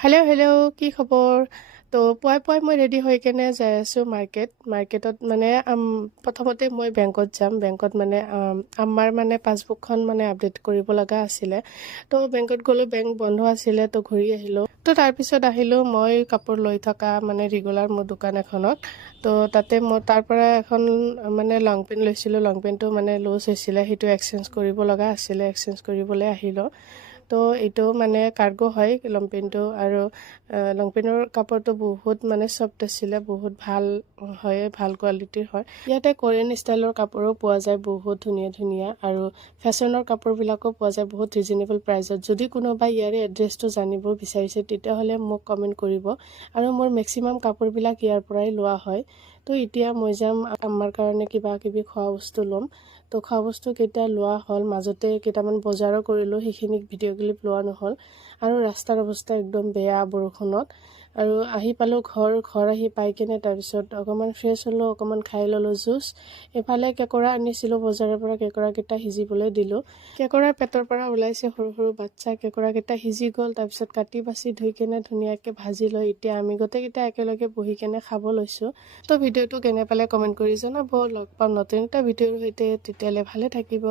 Hello' hello' কি খবৰ? তো পুৱাই মই ৰেডি হৈ কেনে যাই আছোঁ মাৰ্কেটত মানে প্ৰথমতে মই বেংকত যাম। বেংকত মানে আমাৰ মানে পাছবুকখন মানে আপডেট কৰিব লগা আছিলে। তো বেংকত গ'লোঁ, বেংক বন্ধ আছিলে, তো ঘূৰি আহিলোঁ। তো তাৰপিছত আহিলোঁ মই কাপোৰ লৈ থকা মানে ৰেগুলাৰ মোৰ দোকান এখনত। তো তাতে মই তাৰ পৰা এখন মানে লং পেণ্ট লৈছিলোঁ। লং পেণ্টটো মানে লুজ হৈছিলে, সেইটো এক্সচেঞ্জ কৰিব লগা আছিলে, এক্সচেঞ্জ কৰিবলৈ আহিলোঁ। তো এইটো মানে কাৰ্গো হয় লং পেণ্টটো, আৰু লং পেণ্টৰ কাপোৰটো বহুত মানে ছফ্ট আছিলে, বহুত ভাল হয়, ভাল কোৱালিটিৰ হয়। ইয়াতে কোৰিয়ান ষ্টাইলৰ কাপোৰো পোৱা যায়, বহুত ধুনীয়া ধুনীয়া, আৰু ফেশ্বনৰ কাপোৰবিলাকো পোৱা যায় বহুত ৰিজনেবল প্ৰাইচত। যদি কোনোবাই ইয়াৰে এড্ৰেছটো জানিব বিচাৰিছে তেতিয়াহ'লে মোক কমেণ্ট কৰিব, আৰু মোৰ মেক্সিমাম কাপোৰবিলাক ইয়াৰ পৰাই লোৱা হয়। তো এতিয়া মই যাম আমাৰ কাৰণে কিবা কিবি খোৱা বস্তু ল'ম। তো খোৱা বস্তু কেইটা লোৱা হ'ল, মাজতে কেইটামান বজাৰো কৰিলোঁ, সেইখিনি ভিডিঅ' ক্লিপ লোৱা নহ'ল। আৰু ৰাস্তাৰ অৱস্থা একদম বেয়া বৰষুণত। আৰু আহি পালোঁ ঘৰ আহি পাই কিনে তাৰপিছত অকণমান ফ্ৰেছ হ'লোঁ, অকণমান খাই ল'লোঁ জুচ। এফালে কেঁকোৰা আনিছিলোঁ বজাৰৰ পৰা, কেঁকোৰাকেইটা সিজিবলৈ দিলোঁ। কেঁকোৰাৰ পেটৰ পৰা ওলাইছে সৰু সৰু বাচ্চা, কেঁকোৰাকেইটা সিজি গ'ল। তাৰপিছত কাটি বাচি ধুই কেনে ধুনীয়াকৈ ভাজি লৈ এতিয়া আমি গোটেইকেইটা একেলগে বহি কেনে খাব লৈছোঁ। তো ভিডিঅ'টো কেনে পালে কমেণ্ট কৰি জনাব। লগ পাম নতুন এটা ভিডিঅ'ৰ সৈতে, তেতিয়ালৈ ভালে থাকিব।